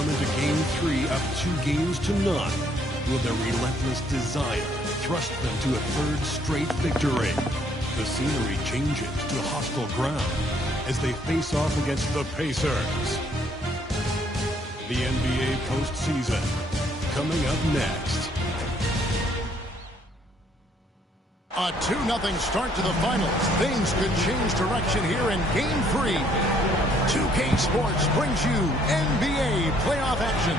come into Game 3 up 2-0. Will their relentless desire thrust them to a third straight victory? The scenery changes to hostile ground as they face off against the Pacers. The NBA postseason coming up next. A 2-0 start to the finals. Things could change direction here in Game 3. 2K Sports brings you NBA playoff action.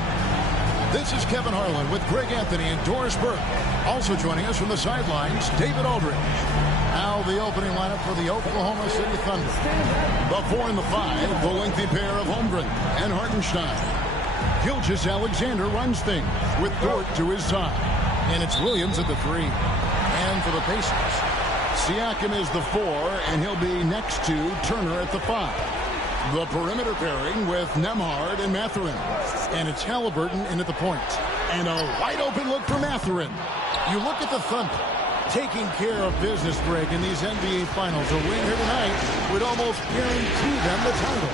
This is Kevin Harlan with Greg Anthony and Doris Burke. Also joining us from the sidelines, David Aldridge. Now the opening lineup for the Oklahoma City Thunder. The 4 and the 5, the lengthy pair of Holmgren and Hartenstein. Gilgeous-Alexander runs things with Dort to his side. And it's Williams at the 3. And for the Pacers, Siakam is the 4, and he'll be next to Turner at the 5. The perimeter pairing with Nembhard and Mathurin. And it's Halliburton in at the point. And a wide-open look for Mathurin. You look at the Thunder taking care of business, Greg, in these NBA Finals. A win here tonight would almost guarantee them the title.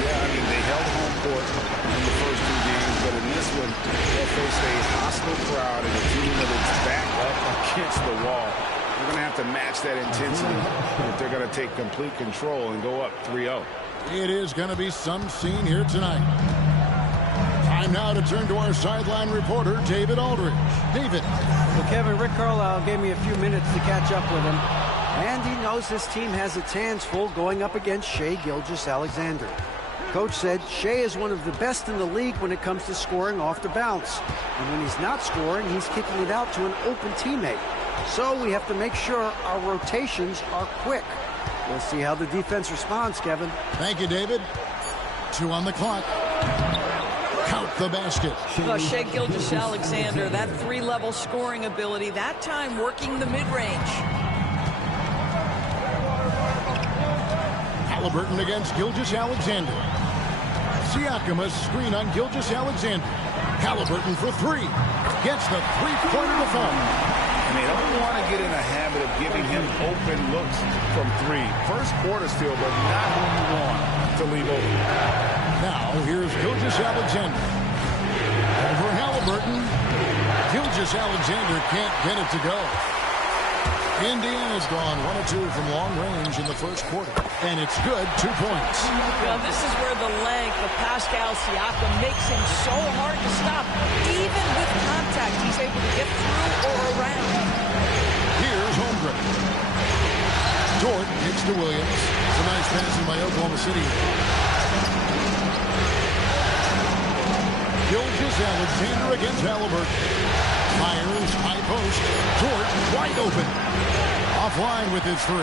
Yeah, I mean, they held home court in the first 2 games, but in this one, they'll face a hostile crowd and a team that is back up against the wall. They're going to have to match that intensity if they're going to take complete control and go up 3-0. It is going to be some scene here tonight. Time now to turn to our sideline reporter, David Aldridge. David. Well, Kevin, Rick Carlisle gave me a few minutes to catch up with him. And he knows this team has its hands full going up against Shai Gilgeous-Alexander. Coach said Shai is one of the best in the league when it comes to scoring off the bounce. And when he's not scoring, he's kicking it out to an open teammate. So we have to make sure our rotations are quick. We'll see how the defense responds, Kevin. Thank you, David. 2 on the clock. Count the basket. Shai Gilgeous-Alexander, that 3-level scoring ability, that time working the mid-range. Halliburton against Gilgeous-Alexander. Siakam a screen on Gilgeous-Alexander. Halliburton for 3. Gets the three-pointer to fall. And they don't want to get in a habit of giving him open looks from 3. First quarter still, but not who you want to leave open. Now, here's Gilgeous-Alexander. Over Halliburton. Gilgeous-Alexander can't get it to go. Indiana's gone 1 of 2 from long range in the first quarter. And it's good, 2 points. Well, this is where the length of Pascal Siakam makes him so hard to stop. Even with contact, he's able to get through or around. Here's Holmgren. Dort kicks to Williams. It's a nice pass by Oklahoma City. Gilgeous-Alexander against Halliburton. Myers, high post. Dort wide open. Offline with his 3.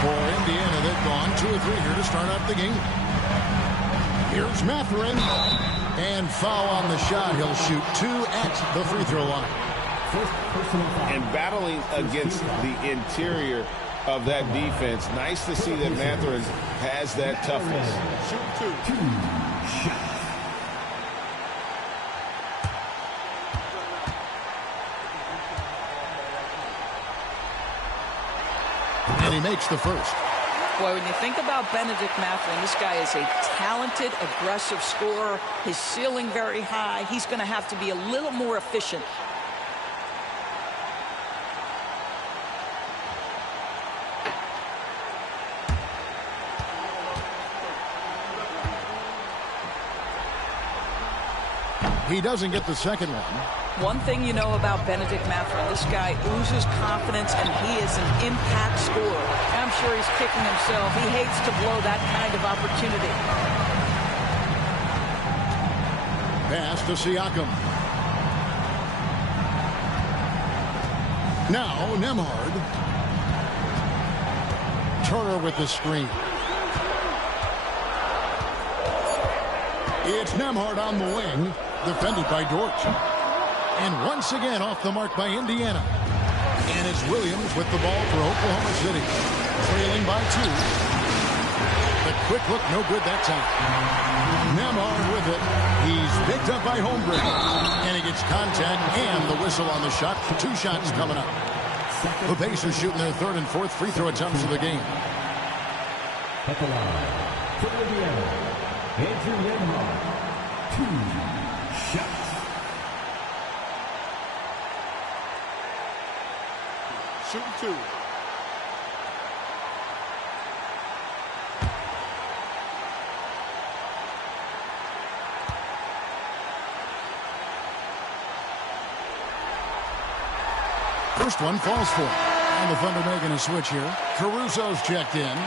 For Indiana, they've gone 2 of 3 here to start out the game. Here's Mathurin. And foul on the shot. He'll shoot 2 at the free throw line. And battling against the interior of that defense, nice to see that Mathurin has that toughness. Shoot 2. And he makes the first. Boy, when you think about Benedict Mathurin, this guy is a talented, aggressive scorer. His ceiling very high. He's going to have to be a little more efficient. He doesn't get the second one. One thing you know about Benedict Mathurin, this guy oozes confidence, and he is an impact scorer. I'm sure he's kicking himself. He hates to blow that kind of opportunity. Pass to Siakam. Now Nembhard. Turner with the screen. It's Nembhard on the wing, defended by Dort. And once again off the mark by Indiana. And it's Williams with the ball for Oklahoma City. Trailing by 2. The quick look, no good that time. Nembhard with it. He's picked up by Holmgren. And he gets contact and the whistle on the shot. 2 shots coming up. The Pacers shooting their 3rd and 4th free throw attempts of the game. At the line, for Indiana, Hit your red mark. 2 shots. Shooting 2. First one falls for it. And the Thunder making a switch here. Caruso's checked in.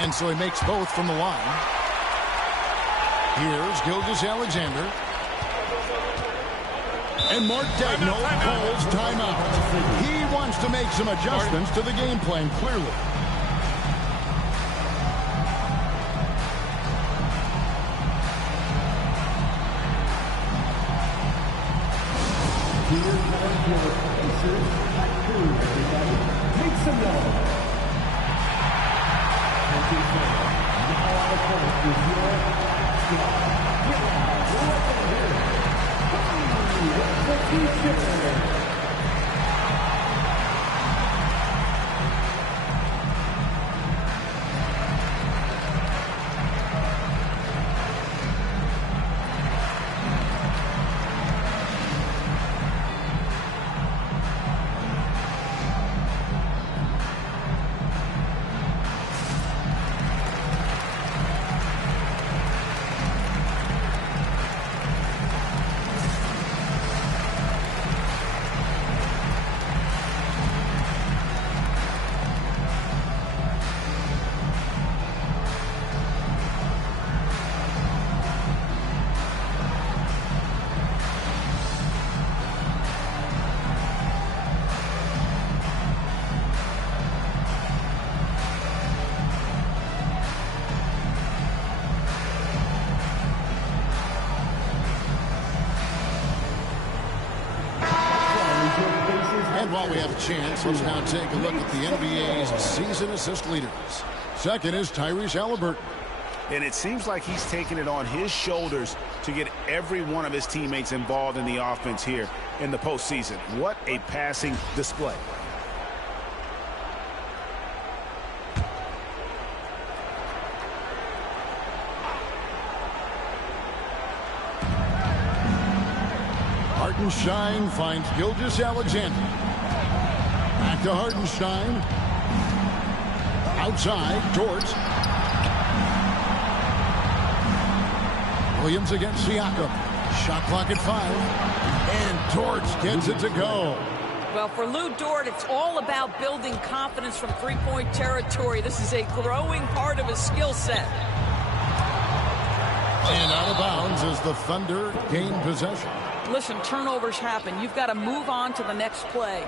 And so he makes both from the line. Here's Gilgeous-Alexander. And Mark Daigneault calls timeout. He wants to make some adjustments to the game plan, clearly. Here's one of your officers. At 2, everybody. Make some noise. Now on the court is your squad. Get out. Welcome here. Execution. And while we have a chance, let's now take a look at the NBA's season assist leaders. Second is Tyrese Haliburton. And it seems like he's taking it on his shoulders to get every one of his teammates involved in the offense here in the postseason. What a passing display. Hartenstein finds Gilgeous-Alexander. Back to Hartenstein. Outside, Dort. Williams against Siakam. Shot clock at 5. And Dort gets it to go. Well, for Lou Dort, it's all about building confidence from three-point territory. This is a growing part of his skill set. And out of bounds as the Thunder gain possession. Listen, turnovers happen. You've got to move on to the next play.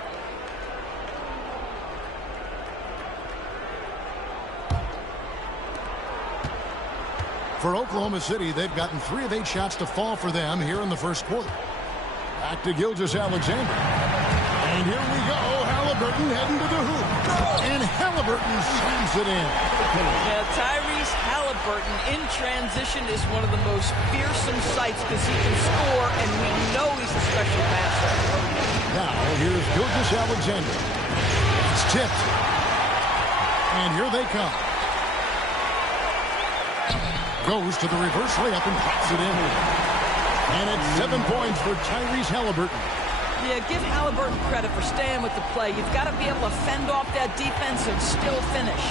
For Oklahoma City, they've gotten 3 of 8 shots to fall for them here in the first quarter. Back to Gilgeous-Alexander. And here we go. Haliburton heading to the hoop. And Haliburton slams it in. Yeah, Tyrese Haliburton in transition is one of the most fearsome sights because he can score, and we know he's a special passer. Now, here's Gilgeous-Alexander. It's tipped. And here they come. Goes to the reverse layup and pops it in. And it's 7 points for Tyrese Haliburton. Yeah, give Haliburton credit for staying with the play. You've got to be able to fend off that defense and still finish.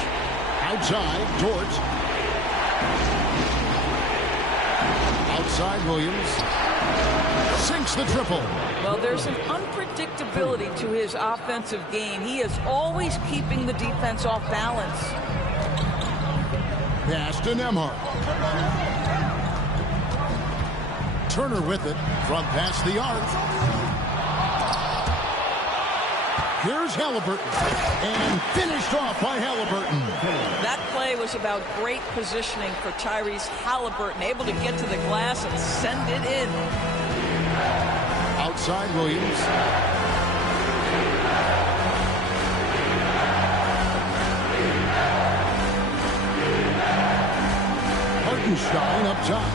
Outside, Dort. Outside, Williams. Sinks the triple. Well, there's an unpredictability to his offensive game. He is always keeping the defense off balance. Pass to Nembhard. Turner with it from past the arc. Here's Haliburton. And finished off by Haliburton. That play was about great positioning for Tyrese Haliburton, able to get to the glass and send it in. Outside Williams. Hartenstein up top.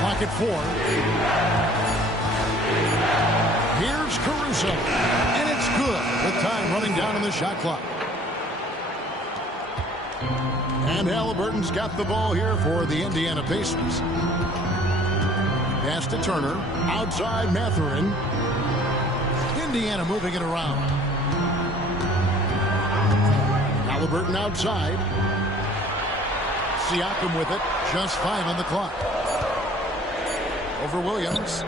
Clock at 4. Here's Caruso. And it's good with time running down on the shot clock. And Halliburton's got the ball here for the Indiana Pacers. Pass to Turner. Outside Mathurin. Indiana moving it around. Halliburton outside. Siakam with it. Just 5 on the clock. Over Williams.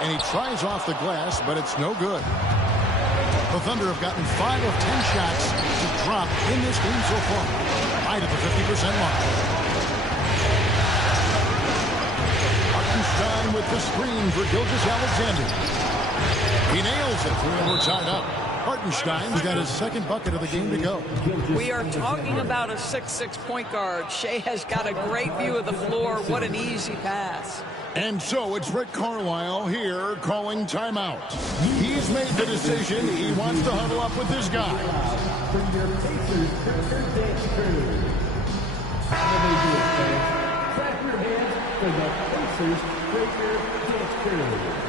And he tries off the glass, but it's no good. The Thunder have gotten 5 of 10 shots to drop in this game so far. Right at the 50% mark. Hartenstein with the screen for Gilgeous-Alexander. He nails it when we're tied up. Hartenstein's got his second bucket of the game to go. We are talking about a 6'6" point guard. Shea has got a great view of the floor. What an easy pass. And so it's Rick Carlisle here calling timeout. He's made the decision. He wants to huddle up with his guys. Clap your hands for the Pacers Breaker Dance Crew.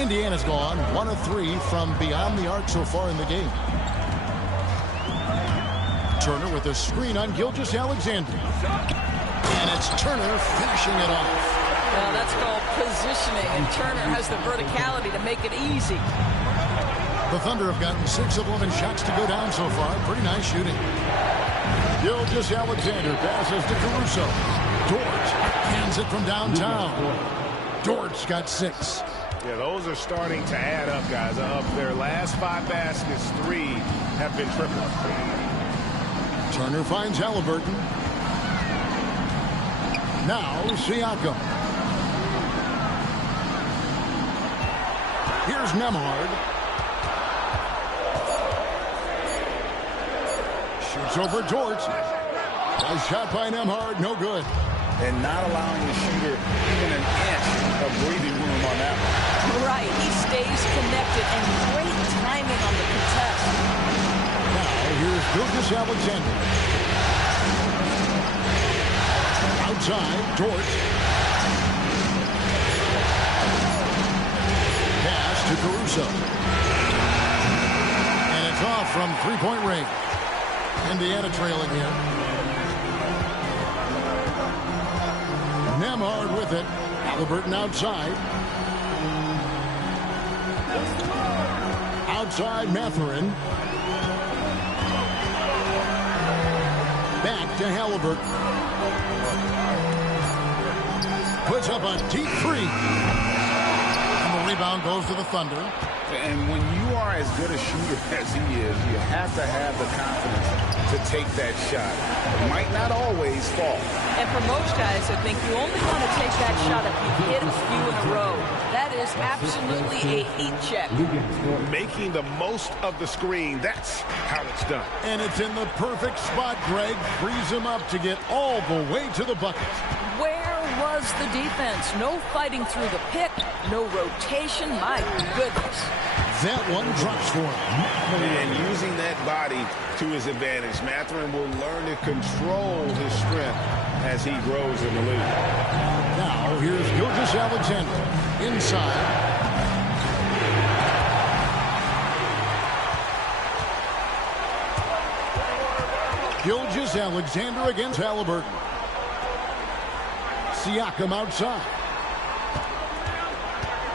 Indiana's gone 1 of 3 from beyond the arc so far in the game. Turner with a screen on Gilgeous-Alexander. And it's Turner finishing it off. Well, that's called positioning, and Turner has the verticality to make it easy. The Thunder have gotten 6 of 11 shots to go down so far. Pretty nice shooting. Gilgeous-Alexander passes to Caruso. Dort hands it from downtown. Dort's got 6. Yeah, those are starting to add up, guys. Of their last 5 baskets, 3 have been triples. Turner finds Halliburton. Now Siakam. Here's Nembhard. Shoots over Dort. Nice shot by Nembhard, no good. And not allowing the shooter even an inch of breathing room on that one. Right, he stays connected, and great timing on the contest. Now here's Gilgeous-Alexander. Outside, Dort. Pass to Caruso. And it's off from three-point range. Indiana trailing here. Nembhard with it. Halliburton outside. Outside Mathurin. Back to Halliburton. Puts up a deep 3. And the rebound goes to the Thunder. And when you are as good a shooter as he is, you have to have the confidence to take that shot. It might not always fall. And for most guys, I think you only want to take that shot if you hit a few in a row. That is absolutely a heat check. Making the most of the screen, that's how it's done. And it's in the perfect spot. Greg frees him up to get all the way to the bucket. Where was the defense? No fighting through the pick, no rotation. My goodness. That one drops for him. And using that body to his advantage, Mathurin will learn to control his strength as he grows in the league. Now here's Gilgeous-Alexander inside. Gilgeous-Alexander against Halliburton. Siakam outside.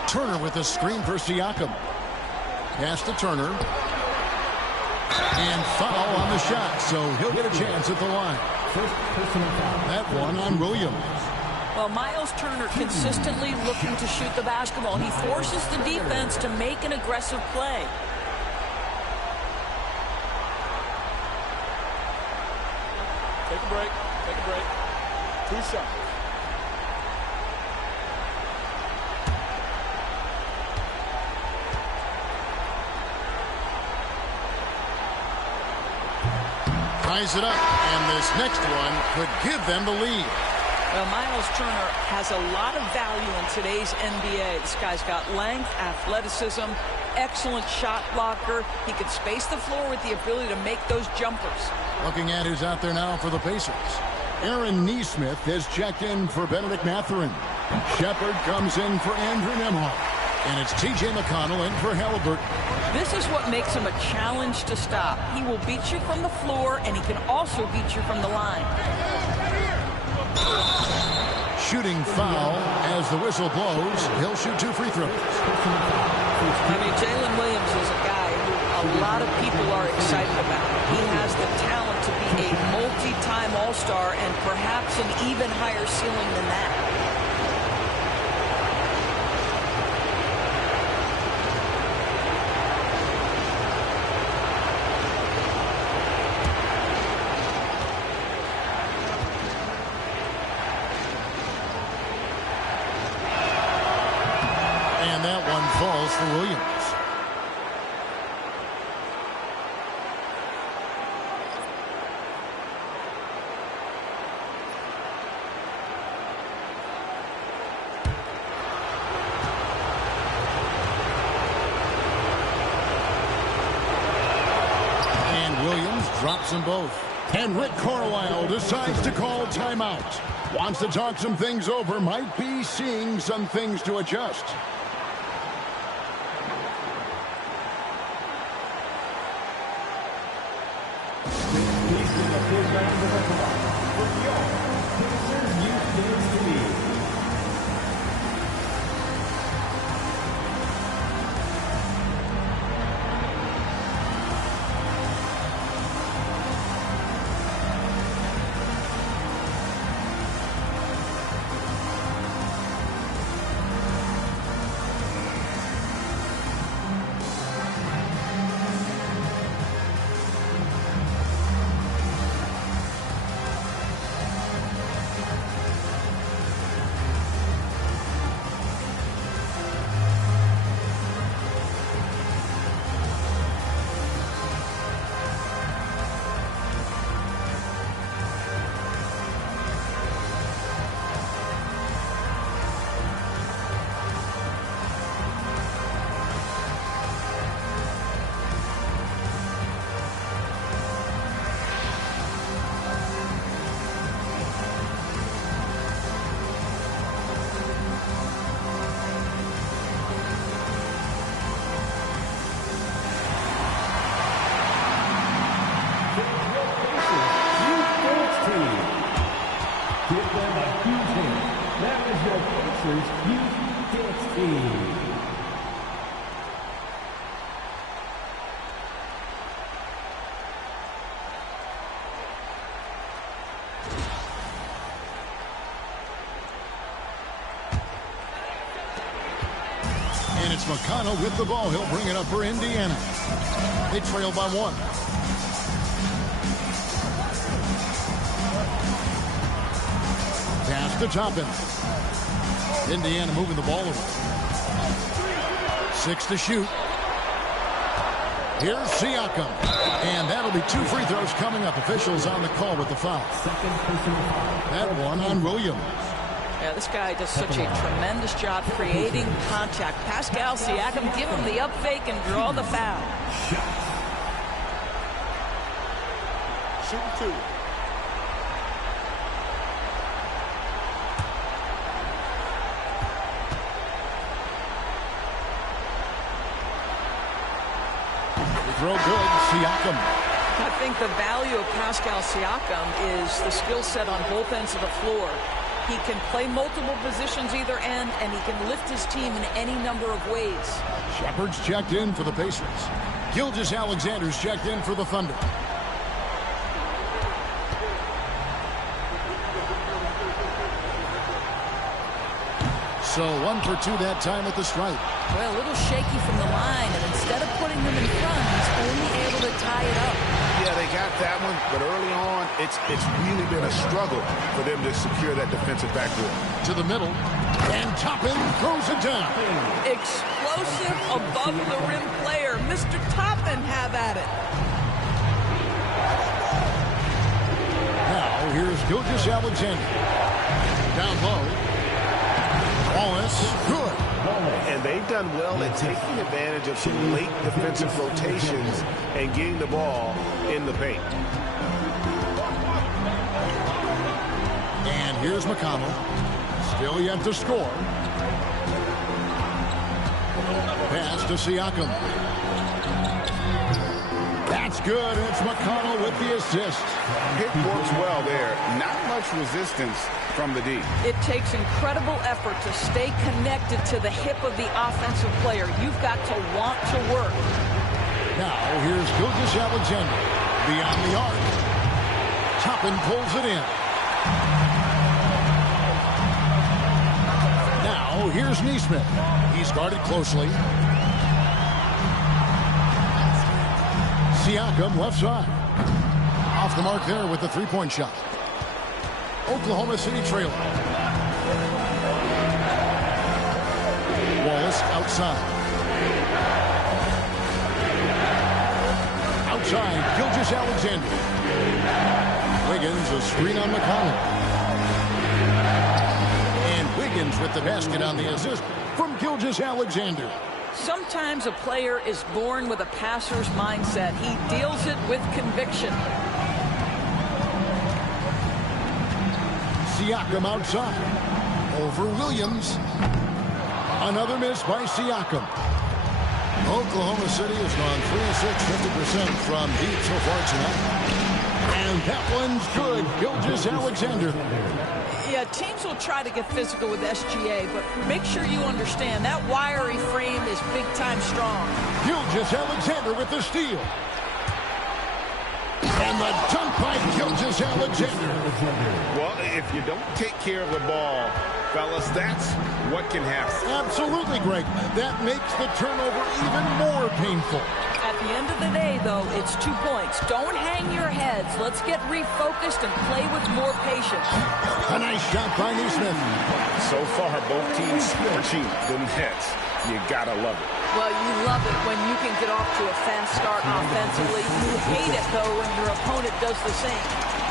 Turner with a screen for Siakam. Pass to Turner. And foul on the shot, so he'll get a chance at the line. That one on Williams. Well, Miles Turner consistently looking to shoot the basketball. He forces the defense to make an aggressive play. Take a break. Take a break. 2 shots. ties it up, and this next one could give them the lead. Well, Miles Turner has a lot of value in today's NBA. This guy's got length, athleticism, excellent shot blocker. He can space the floor with the ability to make those jumpers. Looking at who's out there now for the Pacers. Aaron Neesmith has checked in for Benedict Mathurin. Shepard comes in for Andrew Nembhard. And it's T.J. McConnell in for Halliburton. This is what makes him a challenge to stop. He will beat you from the floor, and he can also beat you from the line. Shooting foul as the whistle blows. He'll shoot 2 free throws. I mean, Jalen Williams is a guy who a lot of people are excited about. He has the talent to be a multi-time All-Star and perhaps an even higher ceiling than that. Falls for Williams. And Williams drops them both. And Rick Carlisle decides to call timeout. Wants to talk some things over. Might be seeing some things to adjust. And it's McConnell with the ball. He'll bring it up for Indiana. They trail by 1. Pass to Toppin. Indiana moving the ball over. 6 to shoot. Here's Siakam. And that'll be 2 free throws coming up. Officials on the call with the foul. That one on Williams. Yeah, this guy does such a tremendous job creating contact. Pascal Siakam, give him the up fake and draw the foul. Shooting 2. Throw good, Siakam. I think the value of Pascal Siakam is the skill set on both ends of the floor. He can play multiple positions either end, and he can lift his team in any number of ways. Shepard's checked in for the Pacers. Gilgeous-Alexander's checked in for the Thunder. So 1 for 2 that time at the stripe. Well, a little shaky from the line, and instead of putting them in front, he's only able to tie it up. Yeah, they got that one, but early on, it's really been a struggle for them to secure that defensive backboard. To the middle, and Toppin throws it down. Explosive above-the-rim player. Mr. Toppin have at it. here's Gilgeous Alexander. Down low. Wallace, good. And they've done well at taking advantage of some late defensive rotations and getting the ball in the paint. And here's McConnell. Still yet to score. Pass to Siakam. That's good. It's McConnell with the assist. It works well there. Not much resistance from the D. It takes incredible effort to stay connected to the hip of the offensive player. You've got to want to work. Now here's Gilgeous Alexander. Beyond the arc. Toppin pulls it in. Now here's Neesmith. He's guarded closely. Siakam left side. Off the mark there with the three-point shot. Oklahoma City trailing. Wallace outside. Outside, Gilgeous Alexander. Wiggins, a screen on McConnell. And Wiggins with the basket on the assist from Gilgeous Alexander. Sometimes a player is born with a passer's mindset. He deals it with conviction. Siakam outside. Over Williams. Another miss by Siakam. Oklahoma City has gone 3 of 6, 50% from deep so far tonight. And that one's good. Gilgeous Alexander. Yeah, teams will try to get physical with SGA, but make sure you understand that wiry frame is big-time strong. Gilgeous Alexander with the steal. And the dunk by Gilgeous Alexander. Well, if you don't take care of the ball, fellas, that's what can happen. Absolutely, Greg. That makes the turnover even more painful. At the end of the day, though, it's 2 points. Don't hang your heads. Let's get refocused and play with more patience. A nice shot by Neesmith. So far, both teams scorching the nets. You gotta love it. Well, you love it when you can get off to a fast start offensively. You hate it, though, when your opponent does the same.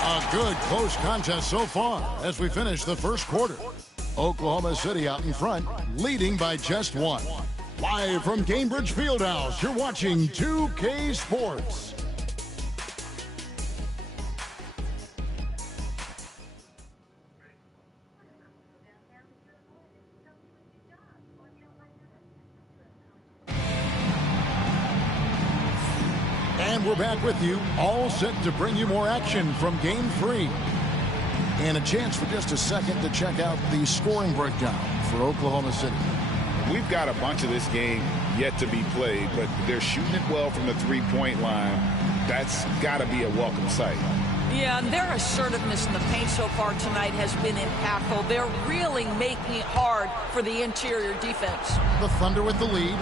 A good close contest so far as we finish the first quarter. Oklahoma City out in front, leading by just one. Live from Cambridge Fieldhouse, you're watching 2K Sports. And we're back with you, all set to bring you more action from Game 3. And a chance for just a second to check out the scoring breakdown for Oklahoma City. We've got a bunch of this game yet to be played, but they're shooting it well from the three-point line. That's got to be a welcome sight. Yeah, and their assertiveness in the paint so far tonight has been impactful. They're really making it hard for the interior defense. The Thunder with the lead.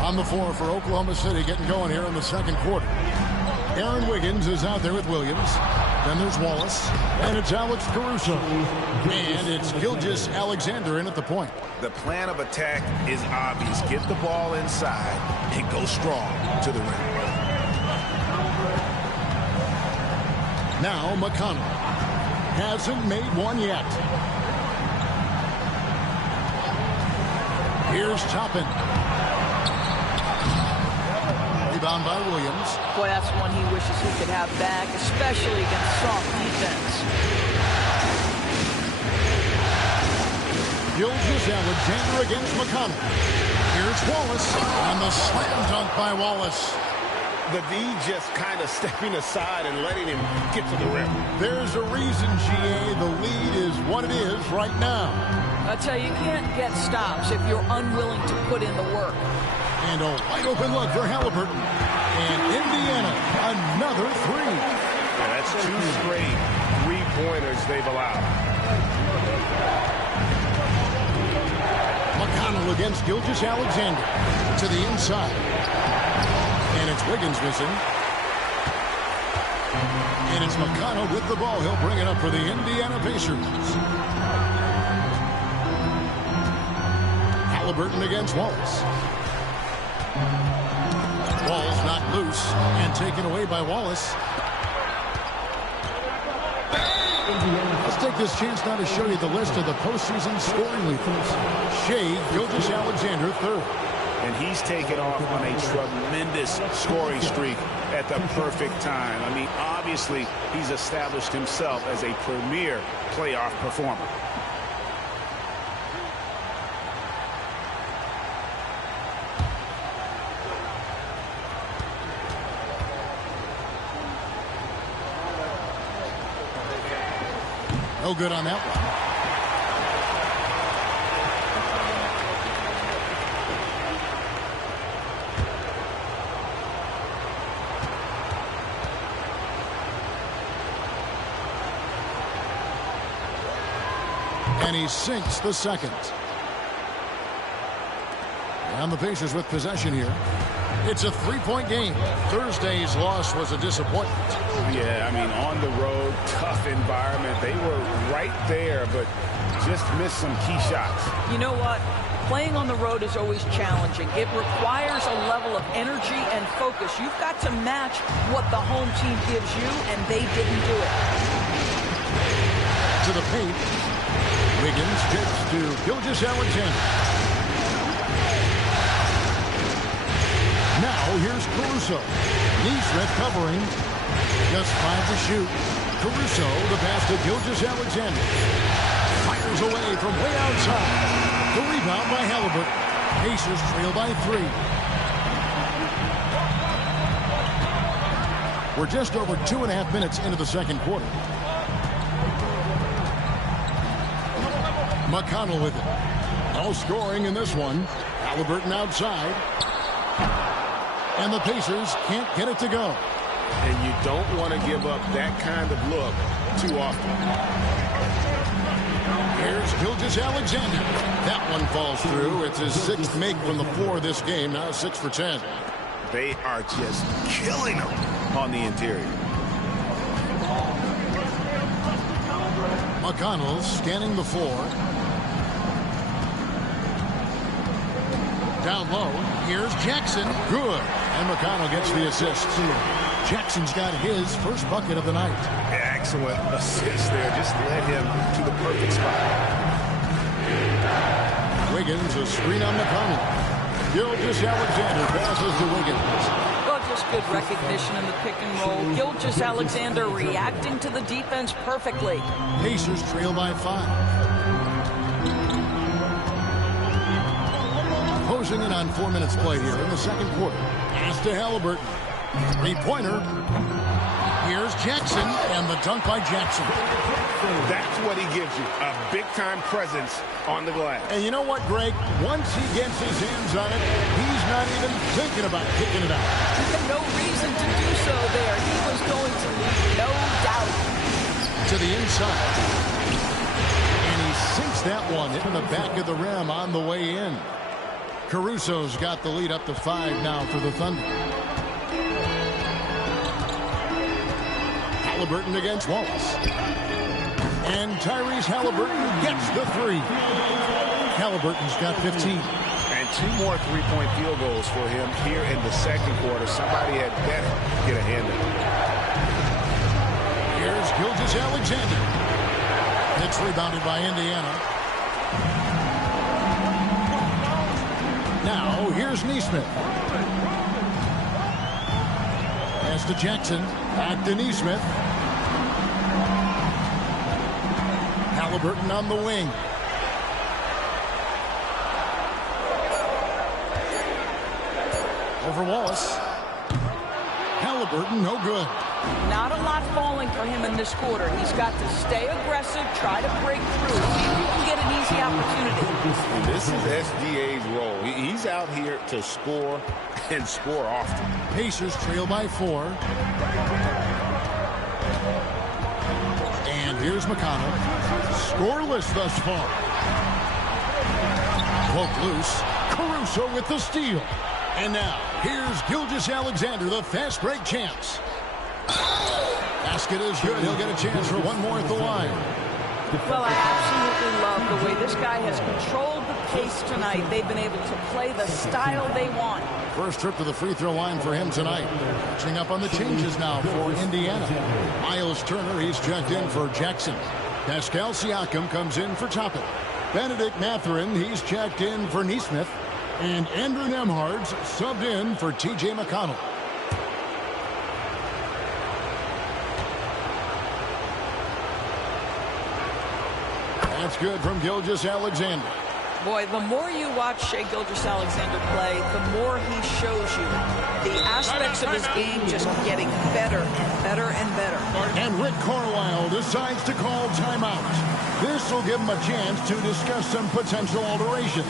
On the floor for Oklahoma City, getting going here in the second quarter. Aaron Wiggins is out there with Williams. Then there's Wallace. And it's Alex Caruso. And it's Gilgeous Alexander in at the point. The plan of attack is obvious. Get the ball inside and go strong to the rim. Now McConnell. Hasn't made one yet. Here's Toppin. Rebound by Williams. Boy, that's one he wishes he could have back, especially against soft defense. Gilgeous Alexander against McConnell. Here's Wallace. And the slam dunk by Wallace. The D just kind of stepping aside and letting him get to the rim. There's a reason, GA, the lead is what it is right now. I tell you, you can't get stops if you're unwilling to put in the work. And a wide open look for Halliburton. And Indiana, another three. Yeah, that's 2 straight three-pointers they've allowed. McConnell against Gilgeous Alexander. To the inside. And it's Wiggins missing. And it's McConnell with the ball. He'll bring it up for the Indiana Pacers. Halliburton against Wallace. Ball's knocked loose and taken away by Wallace. take this chance now to show you the list of the postseason scoring leaders. Shea Gilgeous-Alexander, third. And he's taken off on a tremendous scoring streak at the perfect time. I mean, obviously, he's established himself as a premier playoff performer. No good on that one. And he sinks the second. And the Pacers with possession here. It's a three-point game. Thursday's loss was a disappointment. Yeah, I mean, on the road, tough environment. They were right there, but just missed some key shots. You know what? Playing on the road is always challenging. It requires a level of energy and focus. You've got to match what the home team gives you, and they didn't do it. To the paint. Wiggins gets to Gilgeous-Alexander. Now here's Caruso. Neesmith covering. Just 5 to shoot. Caruso, the pass to Gilgeous-Alexander. Fires away from way outside. The rebound by Halliburton. Pacers trail by 3. We're just over 2.5 minutes into the second quarter. McConnell with it. No scoring in this one. Halliburton outside. And the Pacers can't get it to go. And you don't want to give up that kind of look too often. Here's Gilgeous-Alexander. That one falls through. It's his 6th make from the floor this game. Now 6 for 10. They are just killing them on the interior. McConnell scanning the floor. Down low. Here's Jackson. Good. And McConnell gets the assist. Jackson's got his first bucket of the night. Excellent assist there. Just led him to the perfect spot. Wiggins, a screen on McConnell. Gilgeous-Alexander passes to Wiggins. Well, just good recognition in the pick and roll. Gilgeous-Alexander reacting to the defense perfectly. Pacers trail by 5. Closing in on 4 minutes play here in the second quarter. Pass to Halliburton. Three-pointer. Here's Jackson, and the dunk by Jackson. That's what he gives you, a big-time presence on the glass. And you know what, Greg? Once he gets his hands on it, he's not even thinking about kicking it out. No reason to do so there. He was going to leave, no doubt. To the inside. And he sinks that one in the back of the rim on the way in. Caruso's got the lead up to 5 now for the Thunder. Halliburton against Wallace. And Tyrese Halliburton gets the 3. Halliburton's got 15. And 2 more three-point field goals for him here in the second quarter. Somebody had better get a hand in it. Here's Gilgeous-Alexander. It's rebounded by Indiana. Now, here's Neesmith. Pass to Jackson. Back to Neesmith. Halliburton on the wing. Over Wallace. Halliburton, no good. Not a lot falling for him in this quarter. He's got to stay aggressive, try to break through, see if he can get an easy opportunity. And this is SGA's role. He's out here to score and score often. Pacers trail by 4. And here's McConnell. Scoreless thus far. Poke loose. Caruso with the steal. And now, here's Gilgeous-Alexander, the fast break chance. Basket is good. He'll get a chance for one more at the line. Well, I absolutely love the way this guy has controlled the pace tonight. They've been able to play the style they want. First trip to the free throw line for him tonight. Catching up on the changes now for Indiana. Miles Turner, he's checked in for Jackson. Pascal Siakam comes in for Toppin. Benedict Mathurin, he's checked in for Neesmith. And Andrew Nembhard's subbed in for T.J. McConnell. That's good from Gilgeous-Alexander. Boy, the more you watch Shai Gilgeous-Alexander play, the more he shows you the aspects of his game just getting better and better and better. And Rick Carlisle decides to call timeout. This will give him a chance to discuss some potential alterations.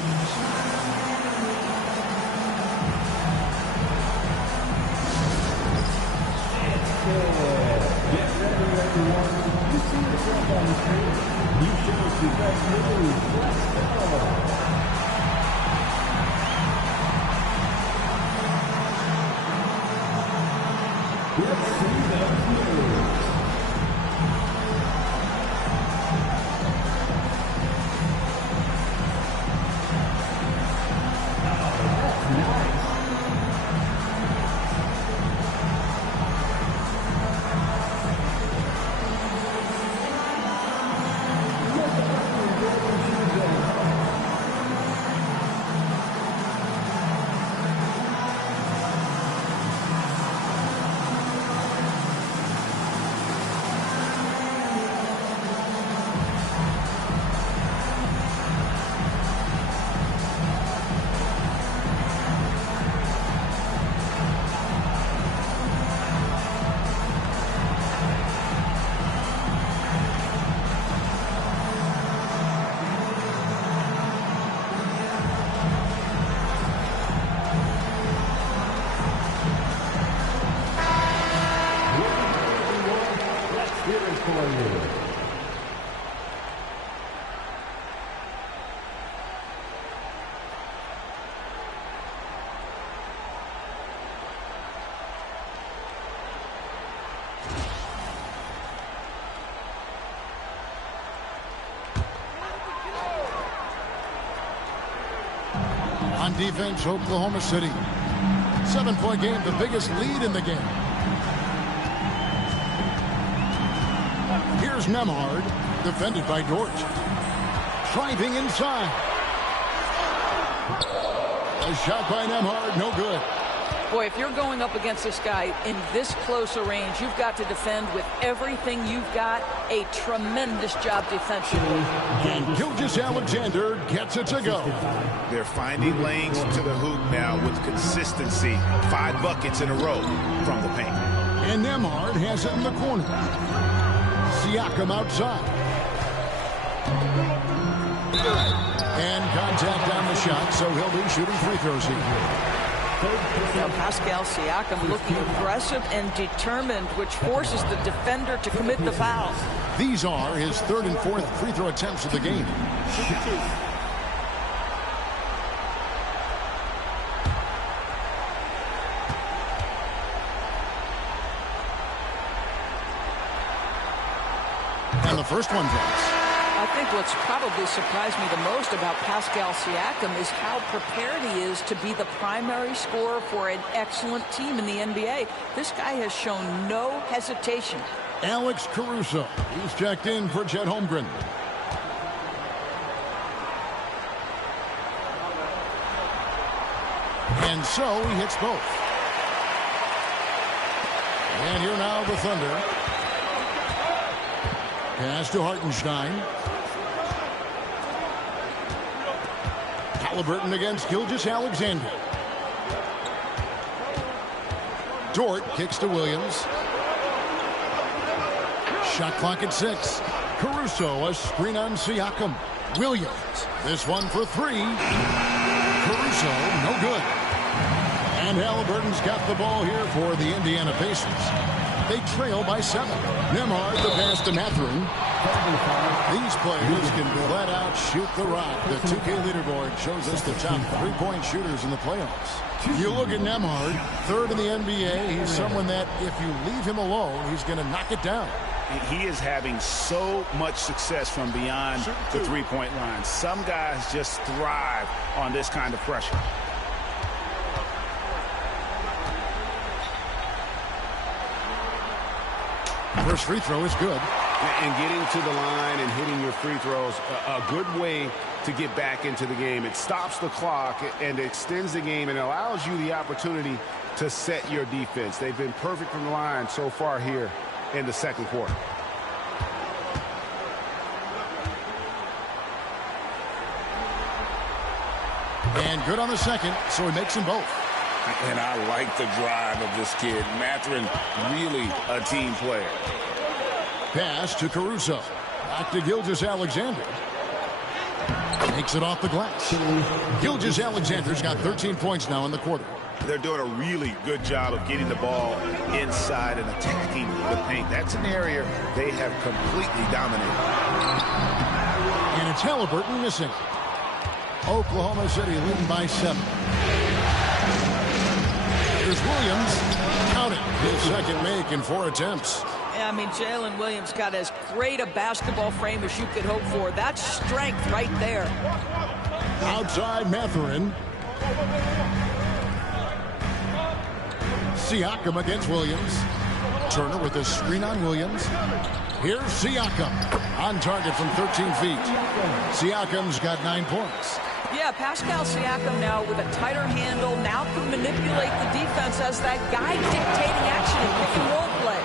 Get ready, everyone. You see yourself on the screen. You show us your best moves. Let's go. Let's see those moves. That's nice. On defense, Oklahoma City. 7-point game, the biggest lead in the game. Here's Nembhard, defended by Dort. Driving inside. A shot by Nembhard, no good. Boy, if you're going up against this guy in this close a range, you've got to defend with everything you've got. A tremendous job defensively. And Gilgeous-Alexander gets it to go. They're finding lanes to the hoop now with consistency. 5 buckets in a row from the paint. And Nembhard has it in the corner. Siakam outside. And contact on the shot, so he'll be shooting free throws here. Now Pascal Siakam looking aggressive and determined, which forces the defender to commit the foul. These are his 3rd and 4th free throw attempts of the game. And the first one drops. I think what's probably surprised me the most about Pascal Siakam is how prepared he is to be the primary scorer for an excellent team in the NBA. This guy has shown no hesitation. Alex Caruso, he's checked in for Chet Holmgren. And so he hits both. And here now the Thunder. Pass to Hartenstein. Halliburton against Gilgeous-Alexander. Dort kicks to Williams. Shot clock at 6. Caruso, a screen on Siakam. Williams, this one for 3. Caruso, no good. And Halliburton's got the ball here for the Indiana Pacers. They trail by 7. Nembhard the pass to Mathurin. These players can flat out shoot the rock. The 2K leaderboard shows us the top 3-point shooters in the playoffs. You look at Nembhard, 3rd in the NBA. He's someone that if you leave him alone, he's going to knock it down. He is having so much success from beyond the 3-point line. Some guys just thrive on this kind of pressure. First free throw is good. And getting to the line and hitting your free throws, a good way to get back into the game. It stops the clock and extends the game and allows you the opportunity to set your defense. They've been perfect from the line so far here in the second quarter. And good on the second, so he makes them both. And I like the drive of this kid. Mathurin, really a team player. Pass to Caruso. Back to Gilgeous-Alexander. Takes it off the glass. Gilgeous-Alexander's got 13 points now in the quarter. They're doing a really good job of getting the ball inside and attacking the paint. That's an area they have completely dominated. And it's Halliburton missing. Oklahoma City leading by 7. Here's Williams. Count it. His second make in 4 attempts. Yeah, I mean, Jalen Williams got as great a basketball frame as you could hope for. That's strength right there. Outside Mathurin. Siakam against Williams. Turner with a screen on Williams. Here's Siakam on target from 13 feet. Siakam's got 9 points. Yeah, Pascal Siakam now with a tighter handle now can manipulate the defense as that guy dictating action in pick and roll play.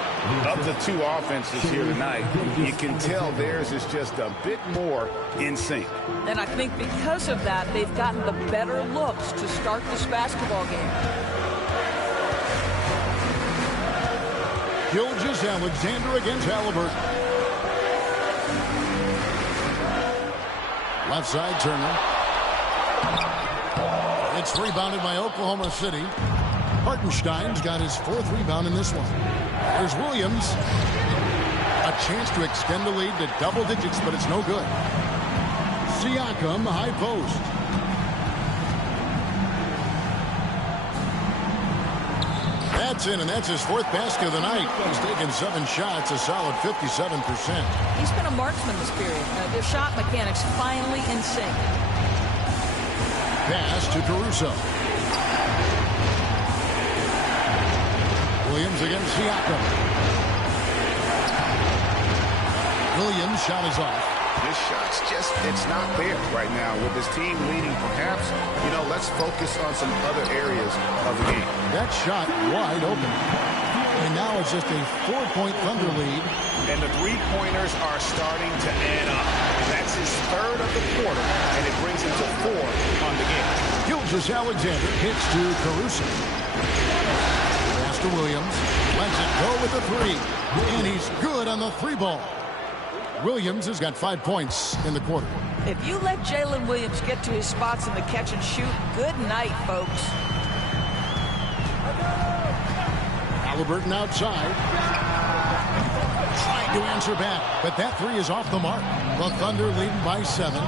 Of the 2 offenses here tonight, you can tell theirs is just a bit more in sync. And I think because of that, they've gotten the better looks to start this basketball game. Gilgeous-Alexander against Halliburton. Left side, Turner. It's rebounded by Oklahoma City. Hartenstein's got his 4th rebound in this one. There's Williams. A chance to extend the lead to double digits, but it's no good. Siakam, high post. That's in, and that's his 4th basket of the night. He's taken 7 shots, a solid 57%. He's been a marksman this period. Their shot mechanics finally in sync. Pass to Caruso. Williams against Siakam. Williams' shot is off. This shot's just, it's not there right now. With this team leading, perhaps, let's focus on some other areas of the game. That shot wide open. And now it's just a 4-point Thunder lead. And the 3-pointers are starting to add up. That's his 3rd of the quarter, and it brings him to 4 on the game. Gilgeous-Alexander hits to Caruso. Pass to Williams. Lets it go with the 3. And he's good on the 3 ball. Williams has got 5 points in the quarter. If you let Jalen Williams get to his spots in the catch and shoot, good night, folks. Halliburton outside. Trying to answer back, but that 3 is off the mark. The Thunder leading by 7.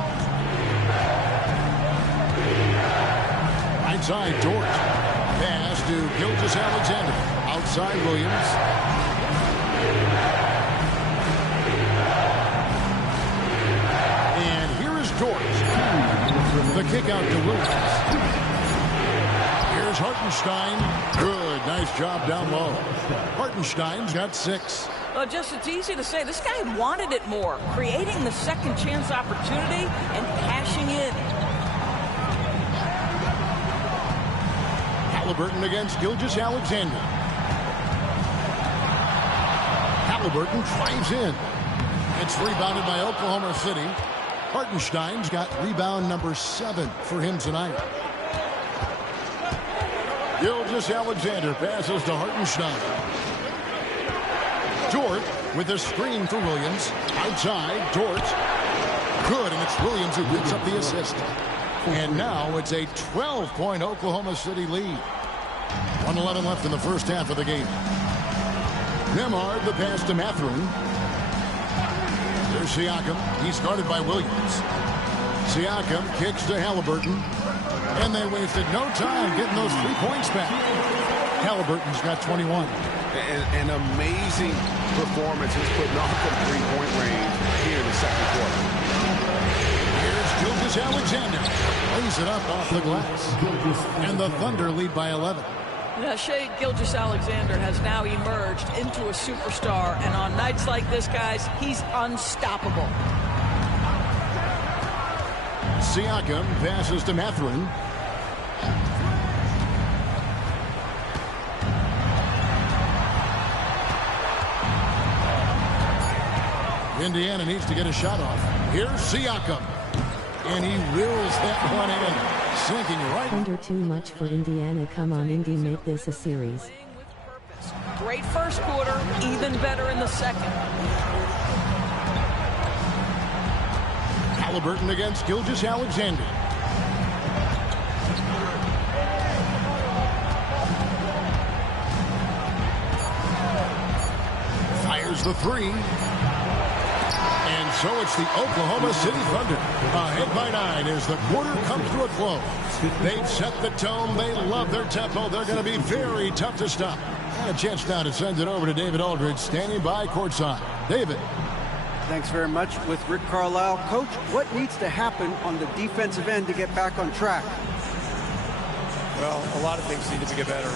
Right side, Dort. Pass to Gilgeous-Alexander. Outside, Williams. And here is Dort. The kick out to Williams. Here's Hartenstein. Good, nice job down low. Hartenstein's got 6. Well, just it's easy to say this guy wanted it more, creating the second chance opportunity and cashing in. Halliburton against Gilgeous-Alexander. Halliburton drives in. It's rebounded by Oklahoma City. Hartenstein's got rebound number 7 for him tonight. Gilgeous-Alexander passes to Hartenstein. Dort with a screen for Williams. Outside, Dort. Good, and it's Williams who picks up the assist. And now it's a 12-point Oklahoma City lead. 1:11 left in the first half of the game. Nemard, the pass to Mathurin. There's Siakam. He's guarded by Williams. Siakam kicks to Halliburton. And they wasted no time getting those 3 points back. Halliburton's got 21. An amazing performance he's putting off from 3-point range here in the second quarter. Here's Gilgeous-Alexander. Lays it up off the glass. And the Thunder lead by 11. Now, Shea Gilgeous-Alexander has now emerged into a superstar, and on nights like this, guys, he's unstoppable. Siakam passes to Mathurin. Indiana needs to get a shot off. Here's Siakam. And he wills that one in. Sinking right. Under too much for Indiana. Come on, Indy, make this a series. Great first quarter, even better in the second. Halliburton against Gilgeous-Alexander. Fires the three. And so it's the Oklahoma City Thunder. Ahead by 9 as the quarter comes to a close. They've set the tone. They love their tempo. They're going to be very tough to stop. And a chance now to send it over to David Aldridge, standing by courtside. David. Thanks very much. With Rick Carlisle. Coach, what needs to happen on the defensive end to get back on track? Well, a lot of things need to get better.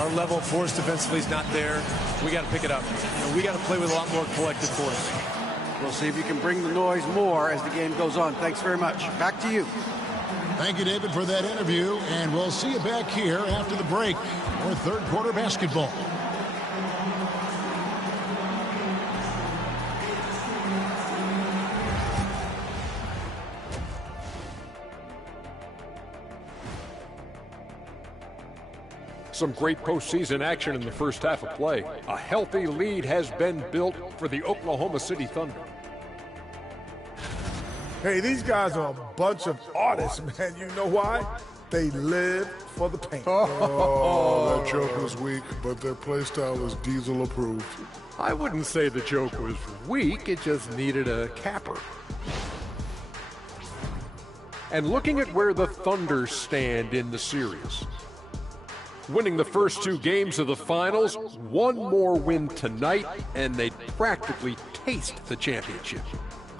Our level of force defensively is not there. We got to pick it up. We got to play with a lot more collective force. We'll see if you can bring the noise more as the game goes on. Thanks very much. Back to you. Thank you, David, for that interview. And we'll see you back here after the break for third quarter basketball. Some great postseason action in the first half of play. A healthy lead has been built for the Oklahoma City Thunder. Hey, these guys are a bunch of artists, man. You know why? They live for the paint. Oh, that joke was weak, but their play style is Diesel approved. I wouldn't say the joke was weak, it just needed a capper. And looking at where the Thunder stand in the series. Winning the first 2 games of the finals, one more win tonight, and they'd practically taste the championship.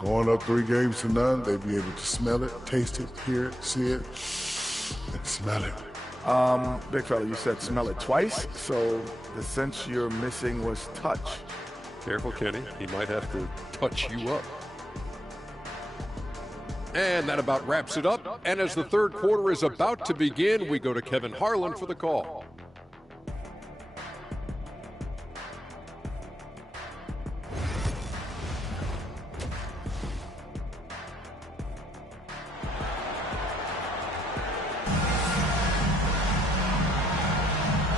Going up 3 games to none, they'd be able to smell it, taste it, hear it, see it, and smell it. Big fella, you said smell it twice, so the sense you're missing was touch. Careful, Kenny. He might have to touch you up. And that about wraps it up. And as the third quarter is about to begin, we go to Kevin Harlan for the call.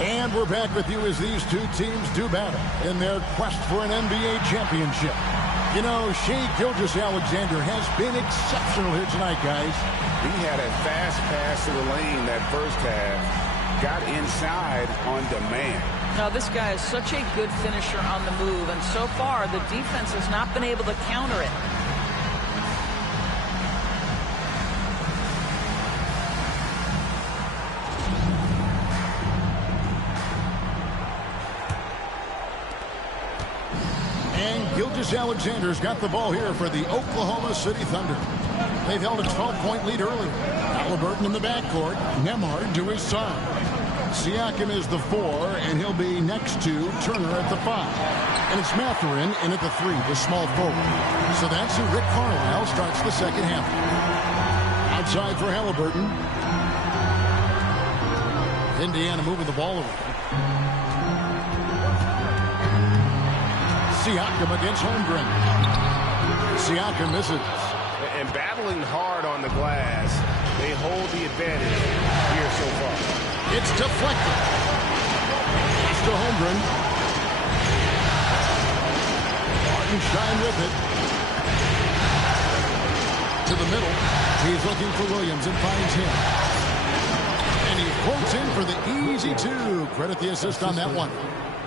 And we're back with you as these two teams do battle in their quest for an NBA championship. You know, Shea Gilgeous-Alexander has been exceptional here tonight, guys. He had a fast pass to the lane that first half. Got inside on demand. Now, this guy is such a good finisher on the move, and so far the defense has not been able to counter it. Gilgeous-Alexander's got the ball here for the Oklahoma City Thunder. They've held a 12-point lead earlier. Halliburton in the backcourt. Nembhard to his side. Siakam is the 4, and he'll be next to Turner at the 5. And it's Mathurin in at the 3, the small forward. So that's who Rick Carlisle starts the second half. Outside for Halliburton. Indiana moving the ball away. Siakam against Holmgren. Siakam misses. And battling hard on the glass, they hold the advantage here so far. It's deflected. It's to Holmgren. Hartenstein with it. To the middle. He's looking for Williams and finds him. And he quotes in for the easy 2. Credit the assist on that one.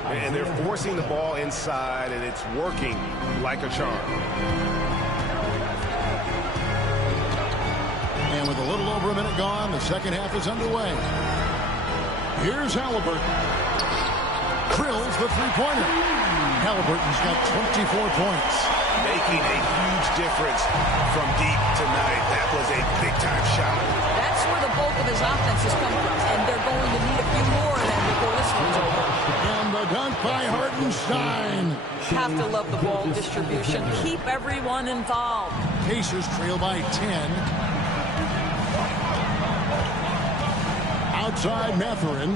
And they're forcing the ball inside, and it's working like a charm. And with a little over a minute gone, the second half is underway. Here's Halliburton. Drills the three-pointer. Halliburton's got 24 points. Making a huge difference from deep tonight. That was a big-time shot. That's where the bulk of his offense has come from, and they're going to need a few more of them this one's over. And the dunk by Hartenstein. Have to love the ball distribution. Keep everyone involved. Pacers trail by 10. Outside Mathurin.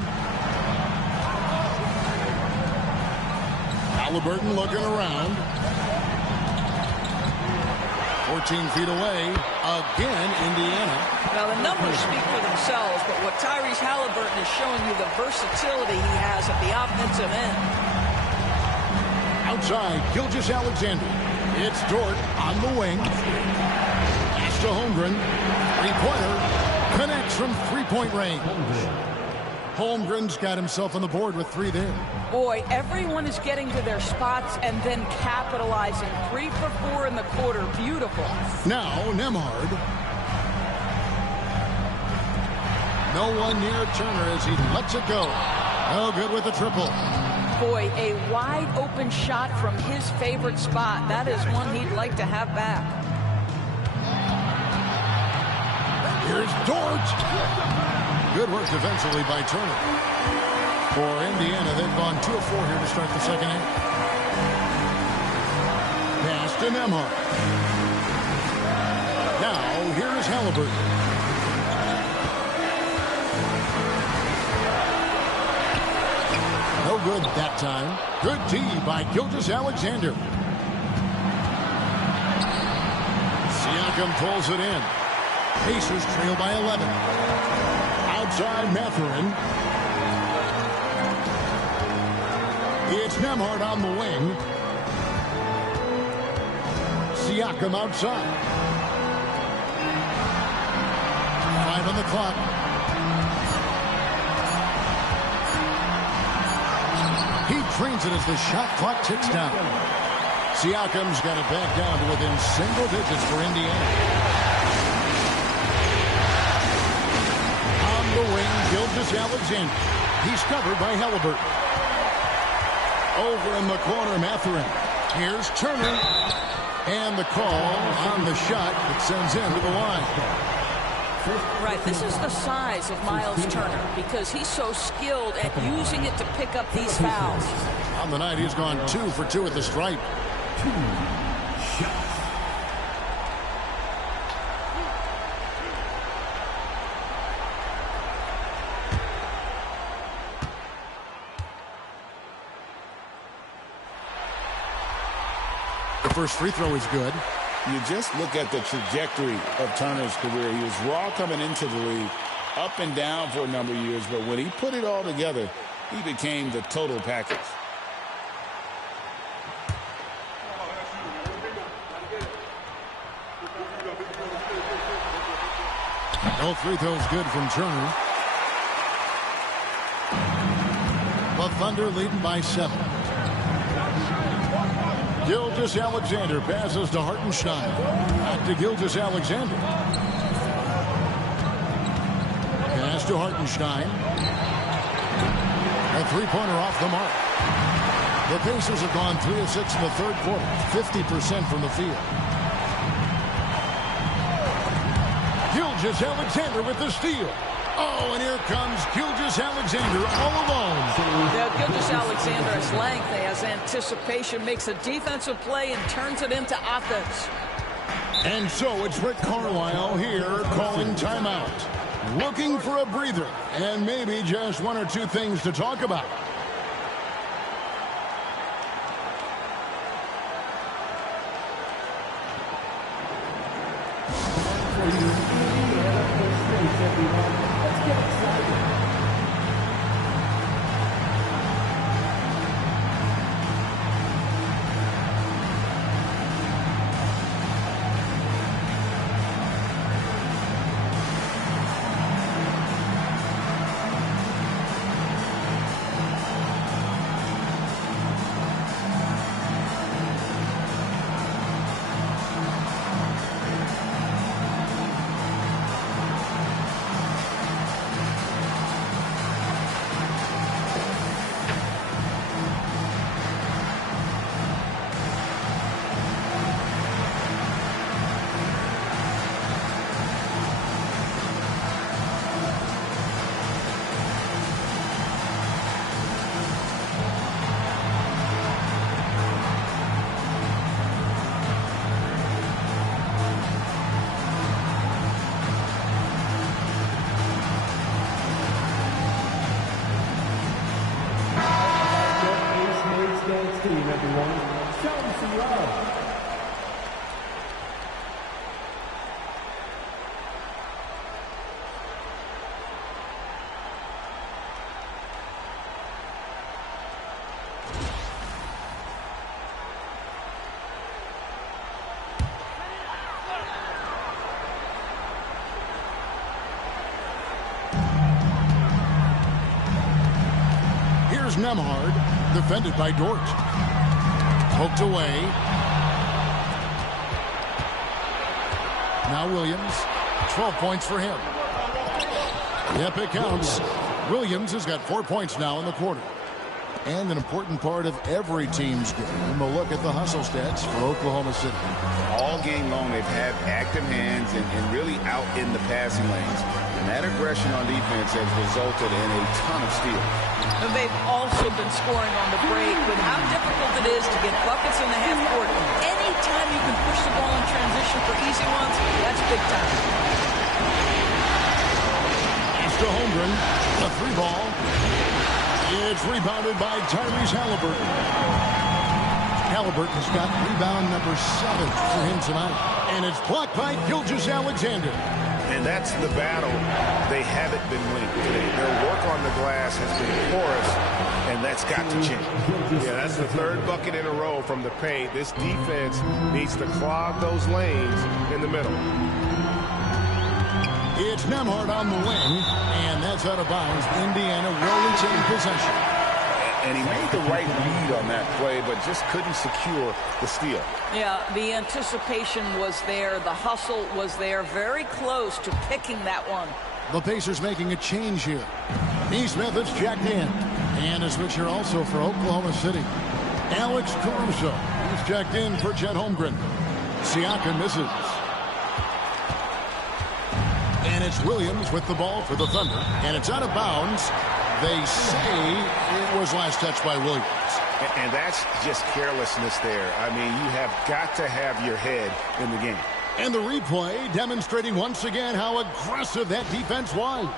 Halliburton looking around. 14 feet away. Again, Indiana. Now, the numbers speak for themselves, but what Tyrese Halliburton is showing you the versatility he has at the offensive end. Outside, Gilgeous-Alexander. It's Dort on the wing. Pass to Holmgren. Three-pointer. Connects from three-point range. Holmgren's got himself on the board with 3 there. Boy, everyone is getting to their spots and then capitalizing. 3 for 4 in the quarter. Beautiful. Now, Nembhard. No one near Turner as he lets it go. No good with the triple. Boy, a wide open shot from his favorite spot. That is one he'd like to have back. Here's Dort. Good work defensively by Turner. For Indiana, they've gone 2 of 4 here to start the second half. Pass to Nembhard. Now, here is Halliburton. No good that time. Good D by Gilgeous-Alexander. Siakam pulls it in. Pacers trail by 11. Outside Mathurin. It's Nembhard on the wing. Siakam outside. 5 on the clock. He trains it as the shot clock ticks down. Siakam's got it back down to within single digits for Indiana. The wing, Gilgeous-Alexander. He's covered by Halliburton. Over in the corner, Mathurin. Here's Turner. And the call on the shot that sends him to the line. Right, this is the size of Miles Turner because he's so skilled at using it to pick up these fouls. On the night, he's gone 2 for 2 at the stripe. 2 shots. First free throw is good. You just look at the trajectory of Turner's career. He was raw coming into the league, up and down for a number of years, but when he put it all together, he became the total package. No free throws good from Turner. The Thunder leading by 7. Gilgeous-Alexander passes to Hartenstein. Back to Gilgeous-Alexander. Pass to Hartenstein. A three-pointer off the mark. The Pacers have gone 3 of 6 in the third quarter. 50% from the field. Gilgeous-Alexander with the steal. Oh, and here comes Gilgeous-Alexander all alone. Yeah, Gilgeous-Alexander has length, has anticipation, makes a defensive play, and turns it into offense. And so it's Rick Carlisle here calling timeout. Looking for a breather, and maybe just 1 or 2 things to talk about. Let's get excited. Nemhard, defended by Dort. Poked away. Now Williams, 12 points for him. Yep, it counts. Williams has got 4 points now in the quarter. And an important part of every team's game, a look at the hustle stats for Oklahoma City. All game long, they've had active hands and really out in the passing lanes. And that aggression on defense has resulted in a ton of steals. And they've also been scoring on the break with how difficult it is to get buckets in the half court. Anytime you can push the ball in transition for easy ones, that's big time. It's to Holmgren, a 3-ball. It's rebounded by Tyrese Halliburton. Halliburton's got rebound number 7 for him tonight. And it's blocked by Gilgeous-Alexander. And that's the battle they haven't been winning today. Their work on the glass has been porous, and that's got to change. Yeah, that's the 3rd bucket in a row from the paint. This defense needs to clog those lanes in the middle. It's Nemhard on the wing, and that's out of bounds. Indiana will retain possession. And he made the right read on that play, but just couldn't secure the steal. Yeah, the anticipation was there. The hustle was there. Very close to picking that one. The Pacers making a change here. Neesmith is checked in. And a switch here also for Oklahoma City. Alex Caruso is checked in for Chet Holmgren. Siakam misses. And it's Williams with the ball for the Thunder. And it's out of bounds. They say it was last touched by Williams. And that's just carelessness there. I mean, you have got to have your head in the game. And the replay demonstrating once again how aggressive that defense was.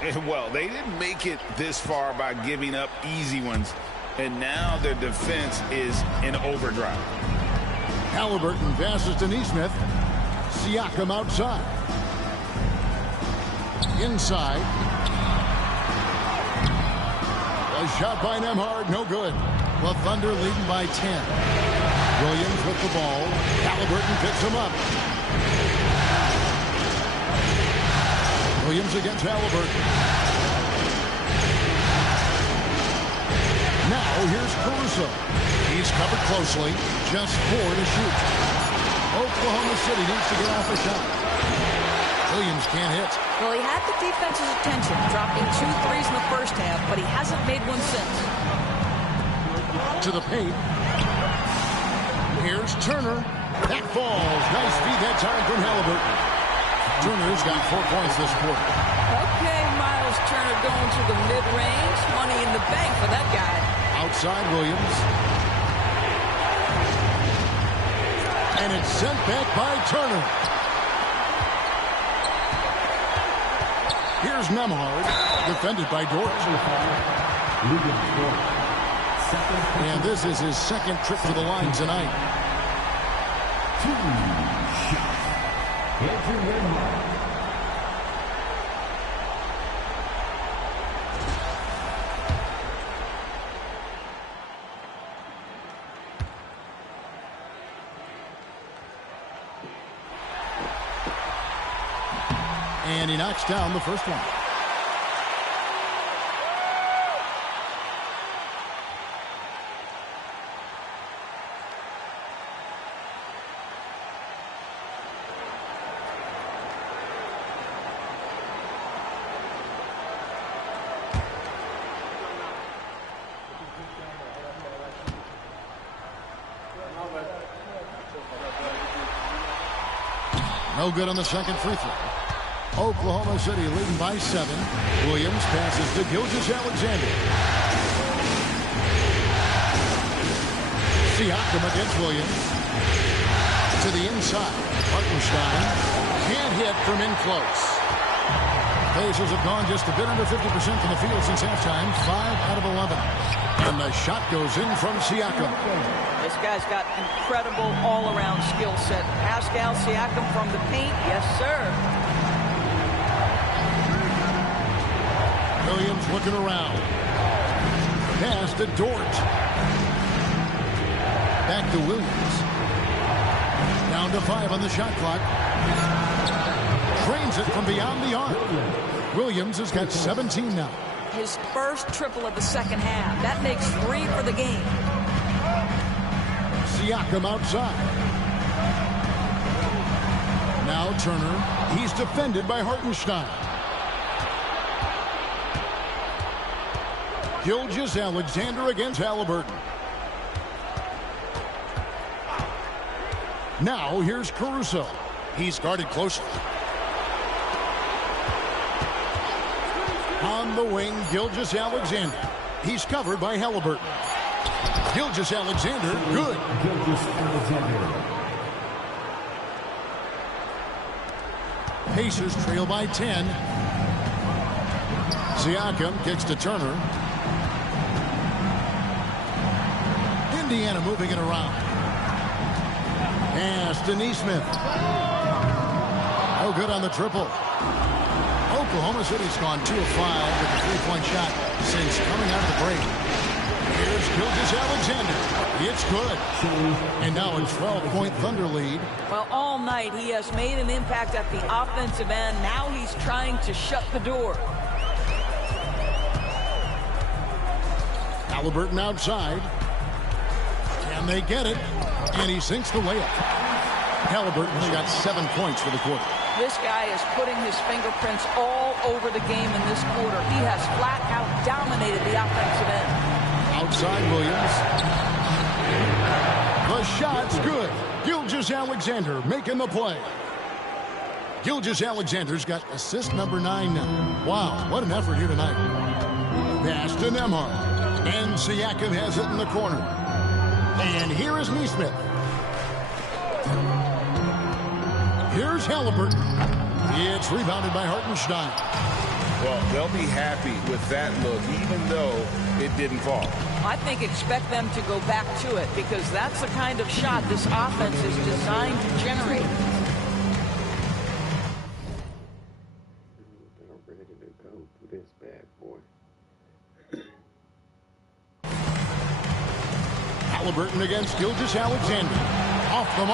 And well, they didn't make it this far by giving up easy ones. And now their defense is in overdrive. Halliburton passes to Neesmith. Siakam outside. Inside. A shot by Nemhard, no good. The Thunder leading by 10. Williams with the ball. Halliburton picks him up. Williams against Halliburton. Now here's Caruso. He's covered closely. Just 4 to shoot. Oklahoma City needs to get off a shot. Williams can't hit. Well, he had the defense's attention, dropping 2 threes in the first half, but he hasn't made one since. To the paint. Here's Turner. That falls. Nice feed that time from Halliburton. Turner's got 4 points this quarter. Okay, Miles Turner going to the mid-range. Money in the bank for that guy. Outside Williams. And it's sent back by Turner. Here's Nemhard, defended by Dort. And this is his 2nd trip to the line tonight. 2 shots. Andrew Nemhard. And he knocks down the first one. No good on the second free throw. Oklahoma City leading by 7. Williams passes to Gilgeous-Alexander. Siakam against Williams. To the inside. Hartenstein can't hit from in close. Pacers have gone just a bit under 50% from the field since halftime. 5 out of 11. And the shot goes in from Siakam. This guy's got incredible all-around skill set. Pascal Siakam from the paint. Yes, sir. Williams looking around. Pass to Dort. Back to Williams. Down to 5 on the shot clock. Drains it from beyond the arc. Williams has got 17 now. his first triple of the second half. That makes 3 for the game. Siakam outside. Now Turner. He's defended by Hartenstein. Gilgeous-Alexander against Halliburton. Now here's Caruso. He's guarded closely. On the wing, Gilgeous-Alexander. He's covered by Halliburton. Gilgeous-Alexander, good. Pacers trail by 10. Siakam kicks to Turner. Indiana moving it around. Pass to Neesmith. No good on the triple. Oklahoma City's gone 2 of 5 with a three-point shot since coming out of the break. Here's Gilgeous-Alexander. It's good. And now a 12-point Thunder lead. Well, all night he has made an impact at the offensive end. Now he's trying to shut the door. Halliburton outside. Can they get it? And he sinks the layup. Halliburton's got 7 points for the quarter. This guy is putting his fingerprints all over the game in this quarter. He has flat out dominated the offensive end. Outside Williams. The shot's good. Gilgeous-Alexander making the play. Gilgeous-Alexander's got assist number 9 now. Wow, what an effort here tonight. Pass to Nembhard. And Siakam has it in the corner. And here is Neesmith. Here's Halliburton. It's rebounded by Hartenstein. Well, they'll be happy with that look, even though it didn't fall. I think expect them to go back to it because that's the kind of shot this offense is designed to generate. They're ready to go for this bad boy. Halliburton against Gilgeous-Alexander. Off the mark.